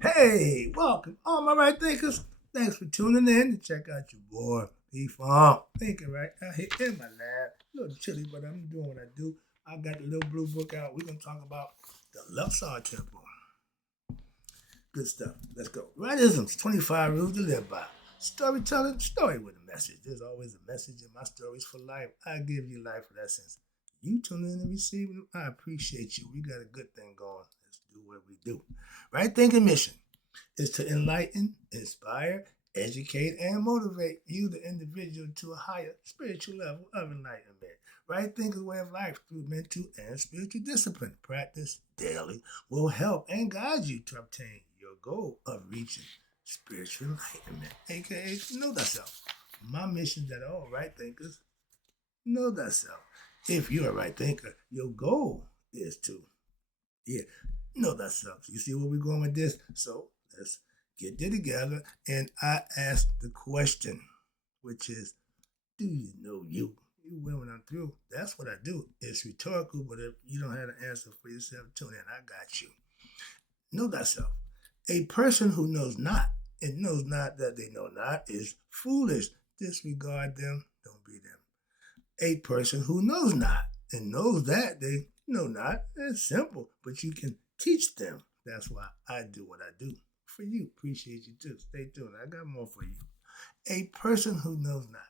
Hey, welcome, all my right thinkers. Thanks for tuning in to check out your boy, P-Funk. Thinking right out here in my lab. A little chilly, but I'm doing what I do. I got the little blue book out. We're going to talk about the Luxor Temple. Good stuff. Let's go. Rightisms, 25 rules to live by. Storytelling, story with a message. There's always a message in my stories for life. I give you life lessons. You tune in and receive them. I appreciate you. We got a good thing going. Let's do what we do. Right thinking mission is to enlighten, inspire, educate, and motivate you, the individual, to a higher spiritual level of enlightenment. Right thinking way of life through mental and spiritual discipline. Practice daily will help and guide you to obtain your goal of reaching spiritual enlightenment, aka know thyself. My mission is that all right thinkers know thyself. If you're a right thinker, your goal is to, yeah, know thyself. You see where we're going with this? So let's get there together. And I ask the question, which is, do you know you? You win when I'm through. That's what I do. It's rhetorical, but if you don't have an answer for yourself, tune in. I got you. Know thyself. A person who knows not and knows not that they know not is foolish. Disregard them, don't be them. A person who knows not and knows that they know not, it's simple, but you can teach them. That's why I do what I do. For you, appreciate you too. Stay tuned. I got more for you. A person who knows not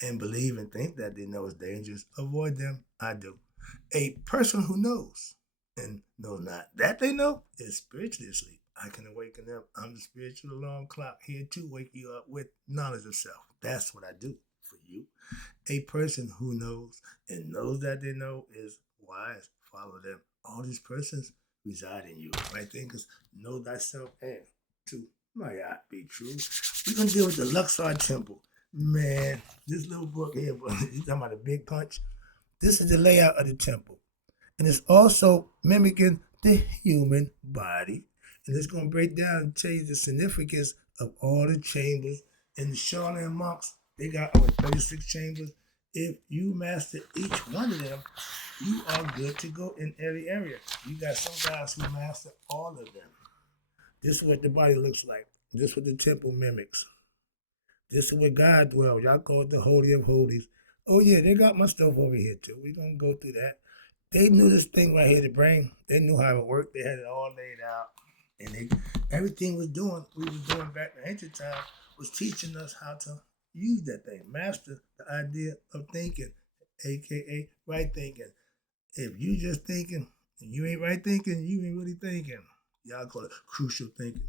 and believe and think that they know is dangerous, avoid them. I do. A person who knows and knows not that they know is spiritually asleep. I can awaken them. I'm the spiritual alarm clock here to wake you up with knowledge of self. That's what I do for you. A person who knows and knows that they know is wise. Follow them. All these persons reside in you. Right thinkers, know thyself and to my God be true. We're gonna deal with the Luxor Temple. Man, this little book here, you talking about a big punch. This is the layout of the temple. And it's also mimicking the human body. And it's going to break down and tell you the significance of all the chambers. And the Shaolin monks, they got over 36 chambers. If you master each one of them, you are good to go in every area. You got some guys who master all of them. This is what the body looks like. This is what the temple mimics. This is where God dwells. Y'all call it the Holy of Holies. Oh, yeah, they got my stuff over here, too. We're going to go through that. They knew this thing right here, the brain. They knew how it worked. They had it all laid out. And everything we was doing back in ancient time, was teaching us how to use that thing. Master the idea of thinking, a.k.a. right thinking. If you just thinking and you ain't right thinking, you ain't really thinking. Y'all call it crucial thinking.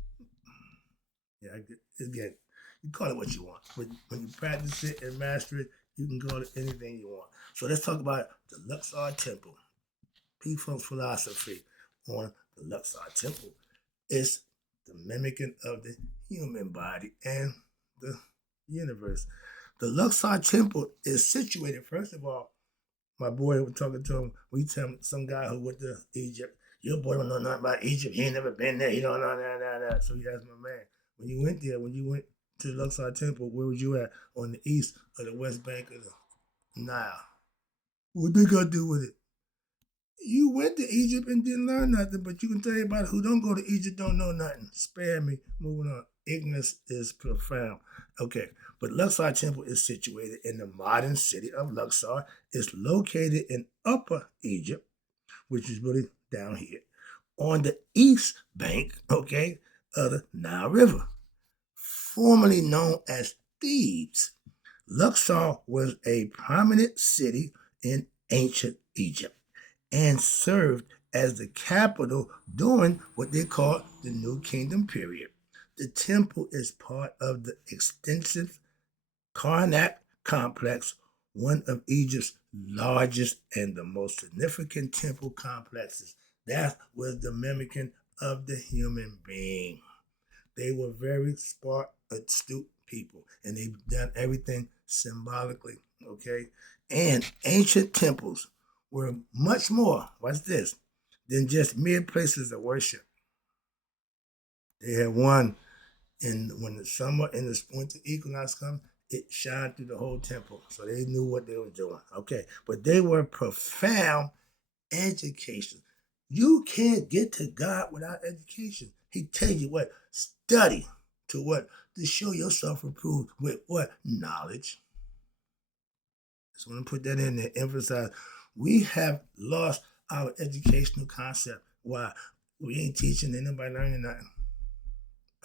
Yeah, again, you call it what you want. But when you practice it and master it, you can call it anything you want. So let's talk about the Luxor Temple. P-Funk's philosophy on the Luxor Temple is the mimicking of the human body and the universe. The Luxor Temple is situated, first of all, my boy was talking to him, we tell him some guy who went to Egypt, your boy don't know nothing about Egypt, he ain't never been there, he don't know that. So he asked my man, when you went to the Luxor Temple, where was you at? On the east or the west bank of the Nile? What they got to do with it? You went to Egypt and didn't learn nothing, but you can tell everybody who don't go to Egypt don't know nothing. Spare me. Moving on. Ignorance is profound. Okay, but Luxor Temple is situated in the modern city of Luxor. It's located in Upper Egypt, which is really down here, on the east bank, okay, of the Nile River, formerly known as Thebes. Luxor was a prominent city in ancient Egypt and served as the capital during what they call the New Kingdom period. The temple is part of the extensive Karnak complex, one of Egypt's largest and the most significant temple complexes. That was the mimicking of the human being. They were very smart, astute people, and they've done everything symbolically, okay? And ancient temples were much more, watch this, than just mere places of worship. They had one, and when the summer and the winter equinox comes, it shined through the whole temple. So they knew what they were doing. Okay. But they were profound education. You can't get to God without education. He tells you what? Study to what? To show yourself approved with what? Knowledge. Just want to put that in there, emphasize. We have lost our educational concept. Why? We ain't teaching anybody learning nothing.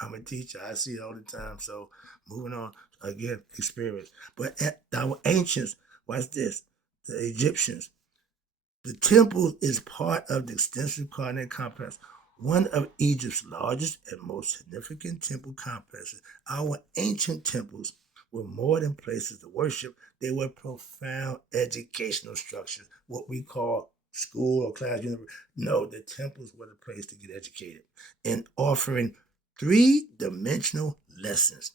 I'm a teacher. I see it all the time. So moving on, again, experience. But our ancients, watch this, the Egyptians, the temple is part of the extensive Karnak complex, one of Egypt's largest and most significant temple complexes. Our ancient temples were more than places to worship. They were profound educational structures, what we call school or class, university. No, the temples were the place to get educated and offering three-dimensional lessons.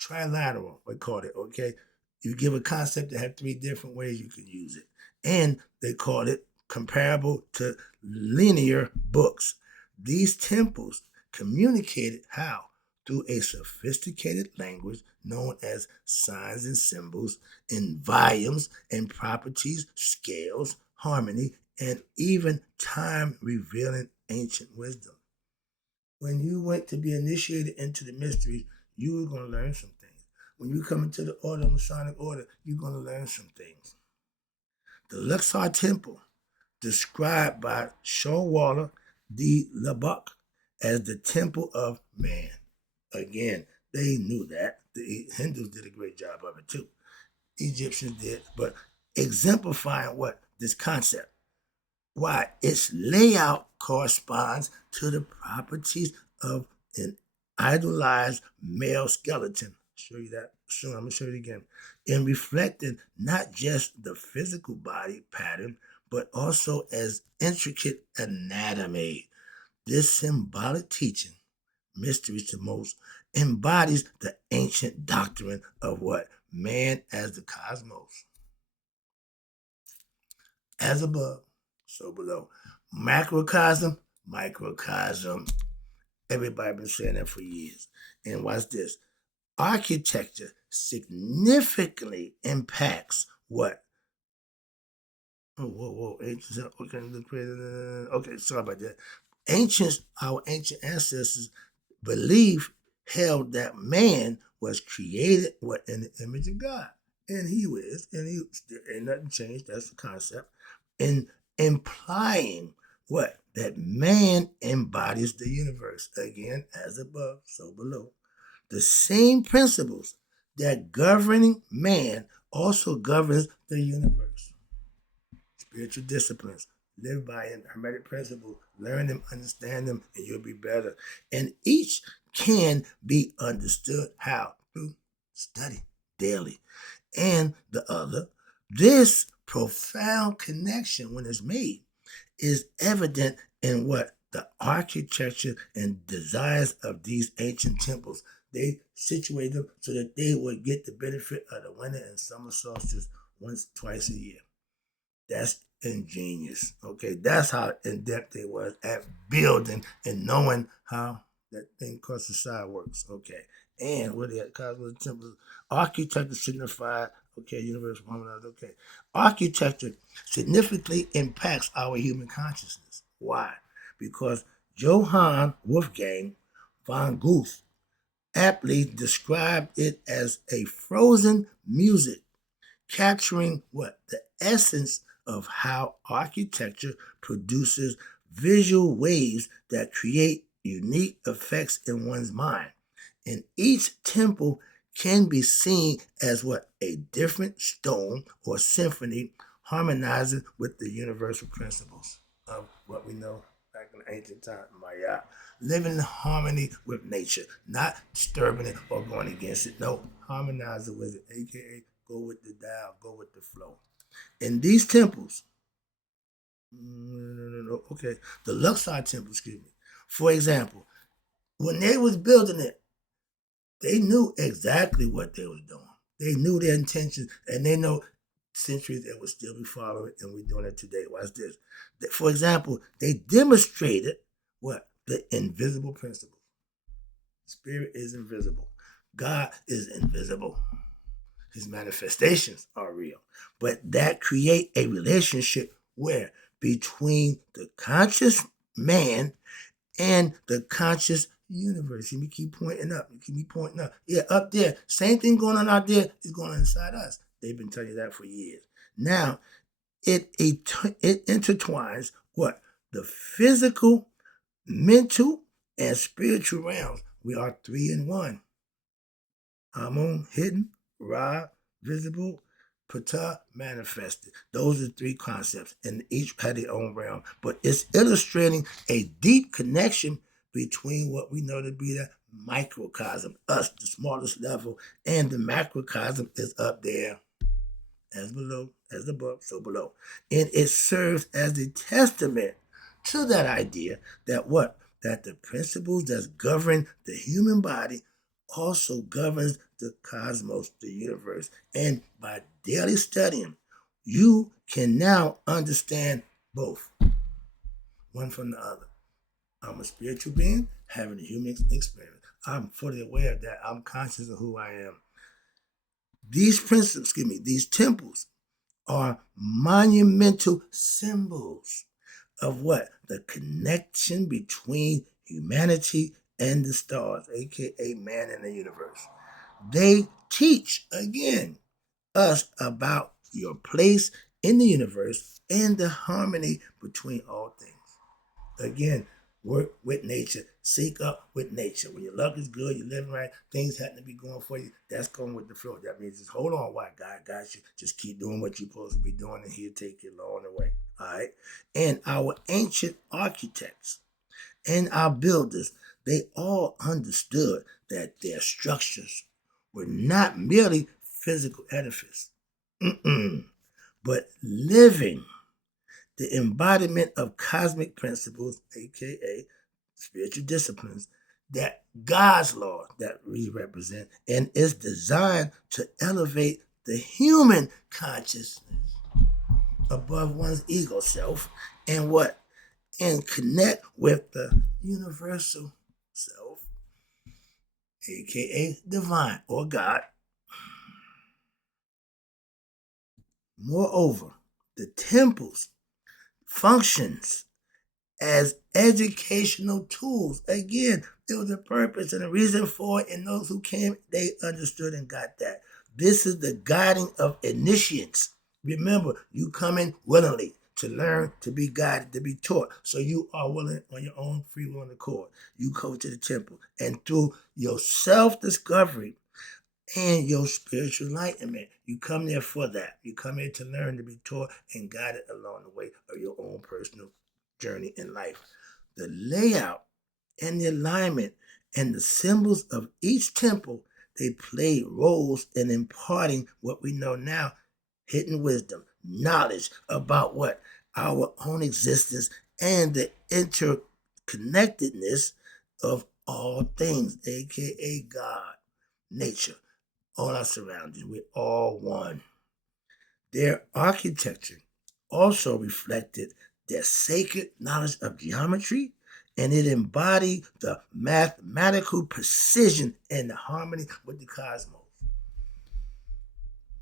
Trilateral, we call it, okay? You give a concept that have three different ways you can use it. And they call it comparable to linear books. These temples communicated how? Through a sophisticated language known as signs and symbols, in volumes and properties, scales, harmony, and even time revealing ancient wisdom. When you went to be initiated into the mysteries, you were going to learn some things. When you come into the order, Masonic order, you're going to learn some things. The Luxor Temple, described by Shawwalla de Lubbock as the temple of man. Again, they knew that. The Hindus did a great job of it too. Egyptians did, but exemplifying what? This concept. Why? Its layout corresponds to the properties of an idolized male skeleton. I'll show you that soon. I'm going to show you it again. And reflecting not just the physical body pattern, but also as intricate anatomy. This symbolic teaching, mysteries to most, embodies the ancient doctrine of what? Man as the cosmos. As above, so below. Macrocosm, microcosm. Everybody been saying that for years. And watch this. Architecture significantly impacts what? Oh, whoa, whoa. Ancient, okay, sorry about that. Our ancient ancestors believed, held that man was created what in the image of God. And he is, and he ain't nothing changed. That's the concept. And implying what? That man embodies the universe. Again, as above, so below. The same principles that governing man also governs the universe. Spiritual disciplines. Live by an hermetic principle. Learn them, understand them, and you'll be better. And each can be understood how? Through study daily. And the other, this profound connection, when it's made, is evident in what? The architecture and designs of these ancient temples. They situated them so that they would get the benefit of the winter and summer solstice twice a year. That's ingenious. Okay, that's how in depth they was at building and knowing how that thing called society works. Okay, and what the cosmos temples, architecture signified. Okay, universal harmonize. Okay, architecture significantly impacts our human consciousness. Why? Because Johann Wolfgang von Goethe aptly described it as a frozen music capturing what? The essence of how architecture produces visual waves that create unique effects in one's mind. And each temple can be seen as what? A different stone or symphony harmonizing with the universal principles of what we know back in the ancient time, Maya. Living in harmony with nature, not disturbing it or going against it. No, harmonizing with it, aka go with the dial, go with the flow. In these temples, okay, the Luxor temple, excuse me. For example, when they was building it, they knew exactly what they was doing. They knew their intentions, and they know centuries that would still be following, and we're doing it today. Watch this. For example, they demonstrated what? The invisible principle. Spirit is invisible. God is invisible. His manifestations are real. But that create a relationship where between the conscious man and the conscious universe. Let me keep pointing up. Keep me pointing up. Yeah, up there. Same thing going on out there is going on inside us. They've been telling you that for years. Now, it intertwines what? The physical, mental, and spiritual realms. We are three in one. Amun, hidden, Ra, visible, Ptah, manifested. Those are three concepts, and each had their own realm. But it's illustrating a deep connection between what we know to be the microcosm, us, the smallest level, and the macrocosm is up there, as below, as above, so below. And it serves as a testament to that idea that what? That the principles that govern the human body also governs the cosmos, the universe. And by daily studying, you can now understand both, one from the other. I'm a spiritual being having a human experience. I'm fully aware of that. I'm conscious of who I am. These principles, these temples are monumental symbols of what? The connection between humanity and the stars, aka man and the universe. They teach, again, us about your place in the universe and the harmony between all things. Again, work with nature, seek up with nature. When your luck is good, you're living right, things happen to be going for you, that's going with the flow. That means just hold on, why God got you. Just keep doing what you're supposed to be doing, and He'll take you along the way. All right. And our ancient architects and our builders, they all understood that their structures were not merely physical edifices, but living, the embodiment of cosmic principles, aka spiritual disciplines, that God's law that we represent, and is designed to elevate the human consciousness above one's ego self and what? And connect with the universal self, aka divine or God. Moreover, the temples functions as educational tools. Again, there was a purpose and a reason for it, and those who came, they understood and got that. This is the guiding of initiates. Remember, you come in willingly to learn, to be guided, to be taught. So you are willing on your own free will and accord. You go to the temple, and through your self-discovery and your spiritual enlightenment, you come there for that. You come here to learn, to be taught, and guided along the way of your own personal journey in life. The layout and the alignment and the symbols of each temple, they play roles in imparting what we know now, hidden wisdom, knowledge about what? Our own existence and the interconnectedness of all things, aka God, nature, all our surroundings. We're all one. Their architecture also reflected their sacred knowledge of geometry, and it embodied the mathematical precision and the harmony with the cosmos.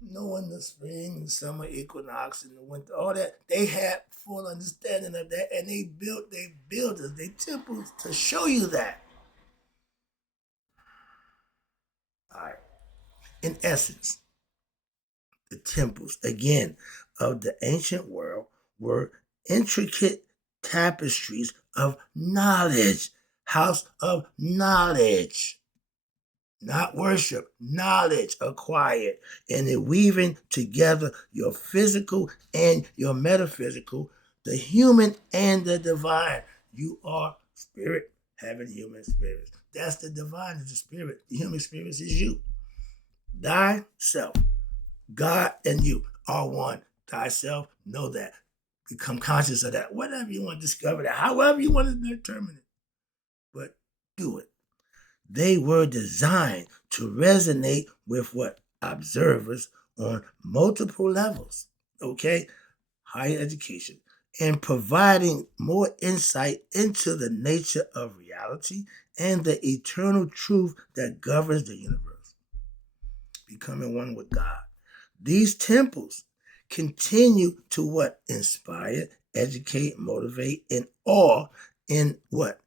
Knowing the spring, the summer equinox, and the winter, all that, they had full understanding of that, and they built their buildings, their temples to show you that. All right. In essence, the temples, again, of the ancient world were intricate tapestries of knowledge, house of knowledge, not worship, knowledge acquired, and it weaving together your physical and your metaphysical, the human and the divine. You are spirit having human spirits. That's the divine is the spirit. The human spirit is you. Thyself. God and you are one. Thyself, know that. Become conscious of that. Whatever you want to discover that, however you want to determine it. But do it. They were designed to resonate with what? Observers on multiple levels. Okay? Higher education. And providing more insight into the nature of reality and the eternal truth that governs the universe. Becoming one with God. These temples continue to what? Inspire educate, motivate, and awe in what?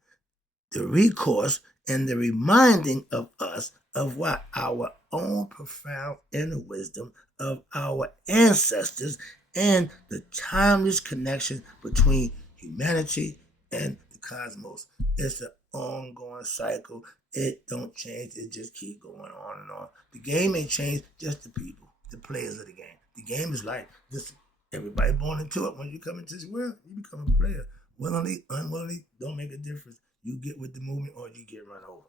The recourse and the reminding of us of what? Our own profound inner wisdom of our ancestors and the timeless connection between humanity and the cosmos. It's an ongoing cycle. It don't change. It just keep going on and on. The game ain't changed, just the people, the players of the game. The game is like this. Everybody born into it. When you come into this world, you become a player. Willingly, unwillingly, don't make a difference. You get with the movement or you get run over.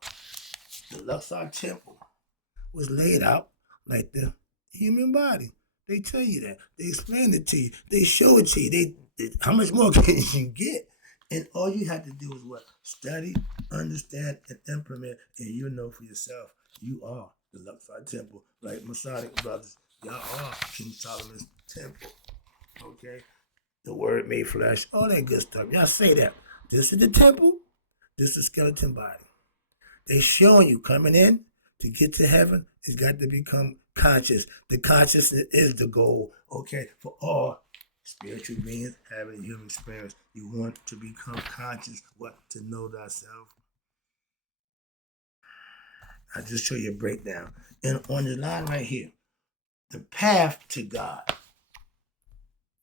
The Luxor temple was laid out like the human body. They tell you that. They explain it to you. They show it to you. How much more can you get? And all you have to do is what? Study, understand, and implement, and you know for yourself. You are the Luxor temple. Like Masonic brothers, y'all are King Solomon's temple. Okay? The word made flesh, all that good stuff. Y'all say that. This is the temple. This is the skeleton body. They showing you coming in to get to heaven, it's got to become conscious. The consciousness is the goal, okay, for all spiritual beings having a human experience. You want to become conscious, what? To know thyself. I'll just show you a breakdown. And on the line right here, the path to God.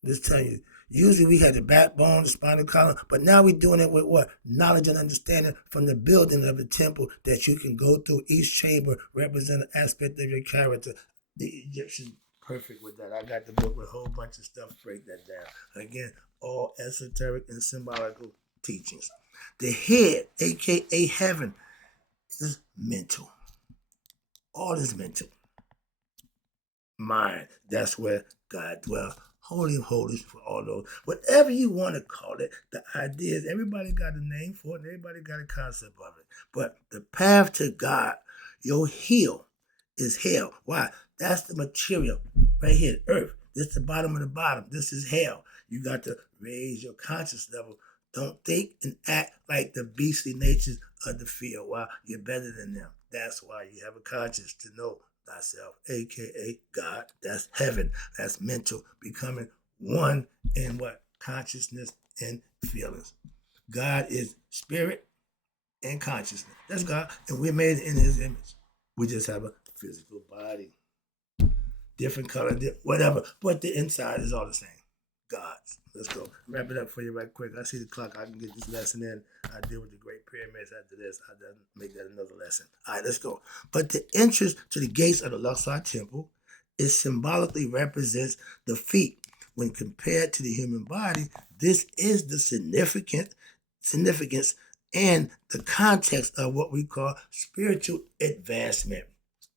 Just tell you, usually we had the backbone, the spinal column, but now we're doing it with what? Knowledge and understanding from the building of the temple that you can go through. Each chamber represent an aspect of your character. The Egyptians perfect with that. I got the book with a whole bunch of stuff to break that down. Again, all esoteric and symbolical teachings. The head, aka heaven, is mental. All is mental. Mind, that's where God dwells. Holy of holies for all those. Whatever you want to call it, the idea is everybody got a name for it and everybody got a concept of it. But the path to God, your heel is hell. Why? That's the material right here, earth. This is the bottom of the bottom. This is hell. You got to raise your conscious level. Don't think and act like the beastly natures of the field. Why? You're better than them. That's why you have a conscience to know thyself, aka God. That's heaven. That's mental. Becoming one in what? Consciousness and feelings. God is spirit and consciousness. That's God. And we're made in his image. We just have a physical body. Different color, whatever. But the inside is all the same. God's. Let's go. Wrap it up for you right quick. I see the clock. I can get this lesson in. I deal with the Great Pyramids after this. I done make that another lesson. All right, let's go. But the entrance to the gates of the Luxor temple is symbolically represents the feet. When compared to the human body, this is the significance and the context of what we call spiritual advancement.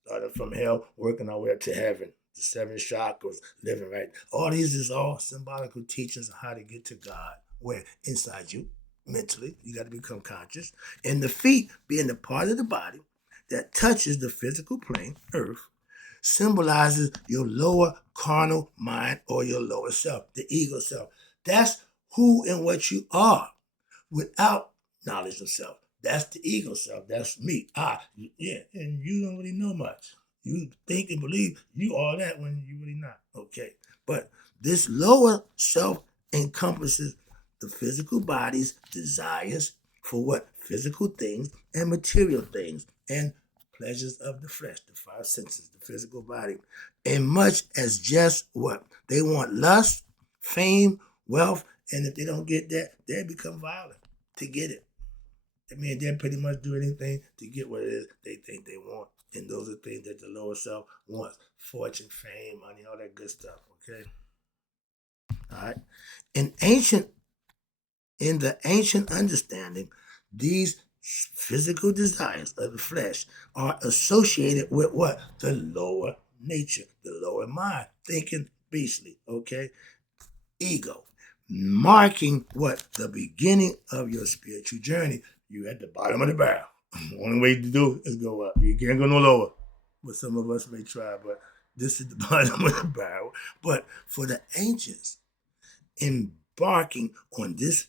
Started from hell, working our way up to heaven. The 7 chakras, living right. All these is all symbolical teachings of how to get to God. Where? Inside you, mentally, you got to become conscious. And the feet being the part of the body that touches the physical plane, earth, symbolizes your lower carnal mind or your lower self, the ego self. That's who and what you are without knowledge of self. That's the ego self. That's me. Yeah, and you don't really know much. You think and believe you are that when you really not. Okay. But this lower self encompasses the physical body's desires for what? Physical things and material things and pleasures of the flesh, the 5 senses, the physical body. And much as just what? They want lust, fame, wealth, and if they don't get that, they become violent to get it. I mean, they'll pretty much do anything to get what it is they think they want. And those are things that the lower self wants. Fortune, fame, money, all that good stuff, okay? All right. In the ancient understanding, these physical desires of the flesh are associated with what? The lower nature, the lower mind, thinking beastly, okay? Ego, marking what? The beginning of your spiritual journey. You're at the bottom of the barrel. The only way to do is go up. You can't go no lower. But some of us may try, but this is the bottom of the barrel. But for the ancients, embarking on this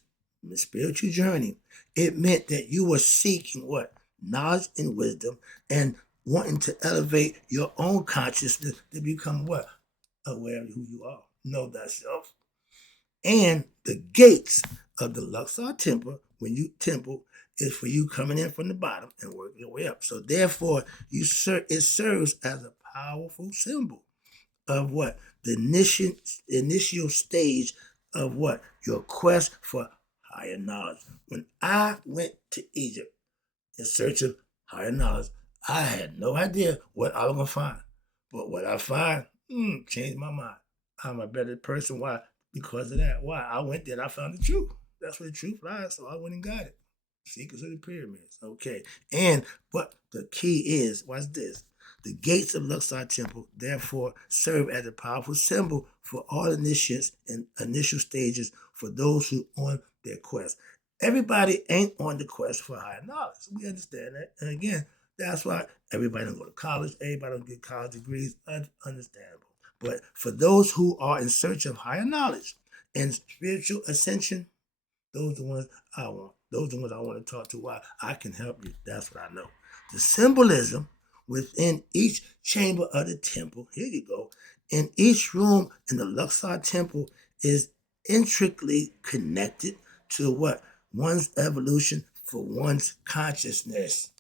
spiritual journey, it meant that you were seeking what? Knowledge and wisdom and wanting to elevate your own consciousness to become what? Aware of who you are. Know thyself. And the gates of the Luxor temple is for you coming in from the bottom and working your way up. So therefore, it serves as a powerful symbol of what? The initial stage of what? Your quest for higher knowledge. When I went to Egypt in search of higher knowledge, I had no idea what I was going to find. But what I find changed my mind. I'm a better person. Why? Because of that. Why? I went there and I found the truth. That's where the truth lies. So I went and got it. Secrets of the pyramids. Okay. And but the key is, watch this. The gates of Luxor Temple therefore serve as a powerful symbol for all initiates and initial stages for those who on their quest. Everybody ain't on the quest for higher knowledge. We understand that. And again, that's why everybody don't go to college. Everybody don't get college degrees. Understandable. But for those who are in search of higher knowledge and spiritual ascension, those are the ones I want. Those are the ones I want to talk to. Why? I can help you. That's what I know. The symbolism within each chamber of the temple, here you go, in each room in the Luxor temple is intricately connected to what? One's evolution for one's consciousness.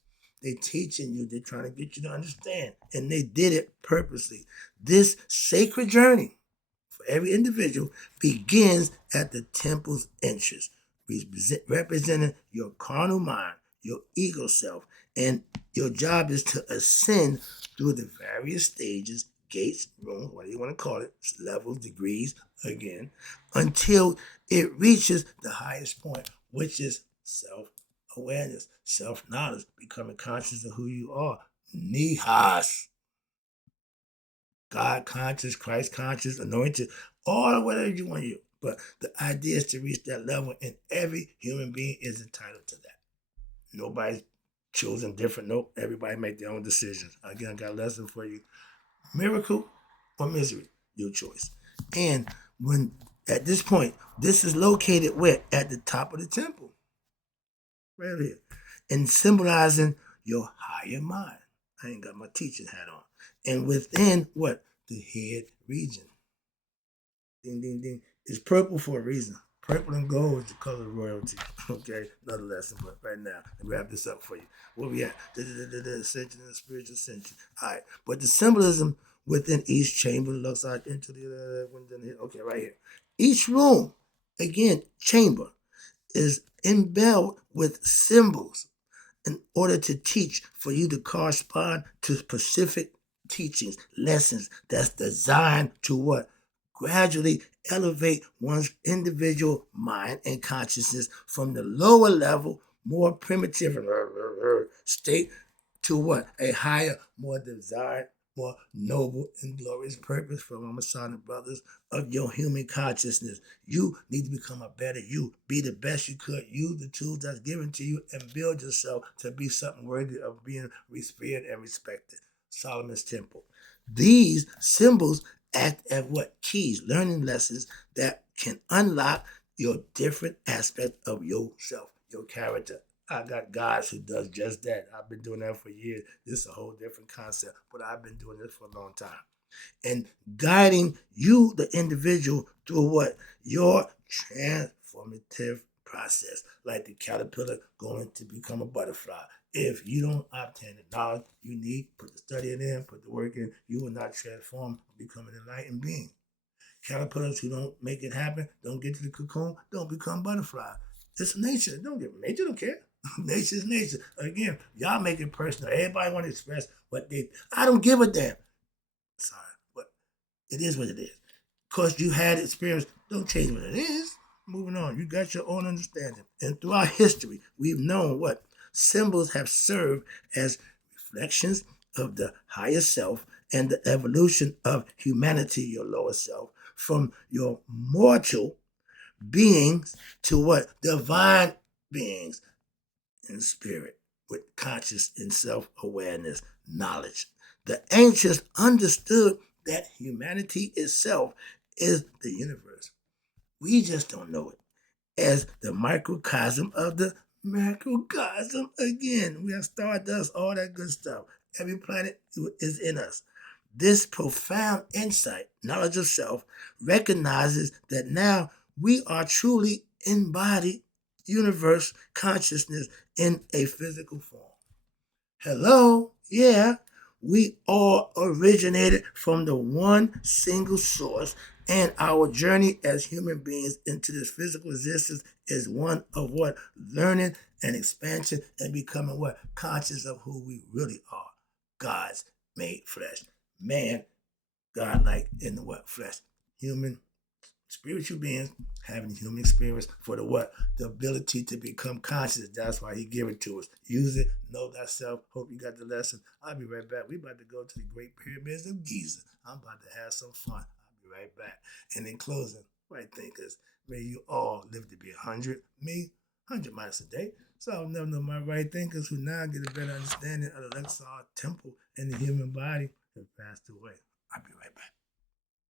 They're teaching you, they're trying to get you to understand. And they did it purposely. This sacred journey for every individual begins at the temple's entrance, representing your carnal mind, your ego self, and your job is to ascend through the various stages, gates, rooms, whatever you want to call it, levels, degrees, again, until it reaches the highest point, which is self-awareness, self-knowledge, becoming conscious of who you are. Nihas. God conscious, Christ conscious, anointed, all whatever you want to use. But the idea is to reach that level, and every human being is entitled to that. Nobody's choosing different. Nope, everybody make their own decisions. Again, I got a lesson for you. Miracle or misery, your choice. And when at this point, this is located where? At the top of the temple. Right here. And symbolizing your higher mind. I ain't got my teaching hat on. And within what? The head region. Ding, ding, ding. It's purple for a reason. Purple and gold is the color of royalty. Okay, another lesson, but right now, let me wrap this up for you. Where we at? The ascension and the spiritual ascension. All right, but the symbolism within each chamber looks out into the okay, right here. Each room, again, chamber, is embelled with symbols in order to teach, for you to correspond to specific teachings, lessons that's designed to what? Gradually elevate one's individual mind and consciousness from the lower level, more primitive state to what? A higher, more desired, more noble and glorious purpose for my Masonic brothers of your human consciousness. You need to become a better you. Be the best you could. Use the tools that's given to you and build yourself to be something worthy of being revered and respected. Solomon's Temple. These symbols act as what? Keys, learning lessons that can unlock your different aspects of yourself, your character. I got guys who does just that. I've been doing that for years. This is a whole different concept, but I've been doing this for a long time. And guiding you, the individual, through what? Your transformative process, like the caterpillar going to become a butterfly. If you don't obtain the knowledge you need, put the study in, put the work in, you will not transform, become an enlightened being. Caterpillars who don't make it happen, don't get to the cocoon, don't become butterfly. It's nature. Nature don't care. Nature is nature. Again, y'all make it personal. Everybody want to express what they. I don't give a damn. Sorry, but it is what it is. Because you had experience, don't change what it is. Moving on, you got your own understanding. And throughout history, we've known what symbols have served as reflections of the higher self and the evolution of humanity, your lower self, from your mortal beings to what? Divine beings in spirit with conscious and self-awareness, knowledge. The ancients understood that humanity itself is the universe. We just don't know it as the microcosm of the macrocosm. Again, we have stardust, all that good stuff. Every planet is in us. This profound insight, knowledge of self, recognizes that now We are truly embodied universe consciousness in a physical form. Hello? Yeah. We all originated from the one single source, and our journey as human beings into this physical existence is one of what? Learning and expansion and becoming what? Conscious of who we really are. God's made flesh. Man, God like in the what? Flesh. Human spiritual beings having human experience for the what? The ability to become conscious. That's why he gave it to us. Use it, know thyself. Hope you got the lesson. I'll be right back. We about to go to the Great Pyramids of Giza. I'm about to have some fun. I'll be right back. And in closing, right thinkers, may you all live to be 100. Me, 100 minus a day. So I'll never know my right thinkers who now get a better understanding of the Luxor temple and the human body have passed away. I'll be right back.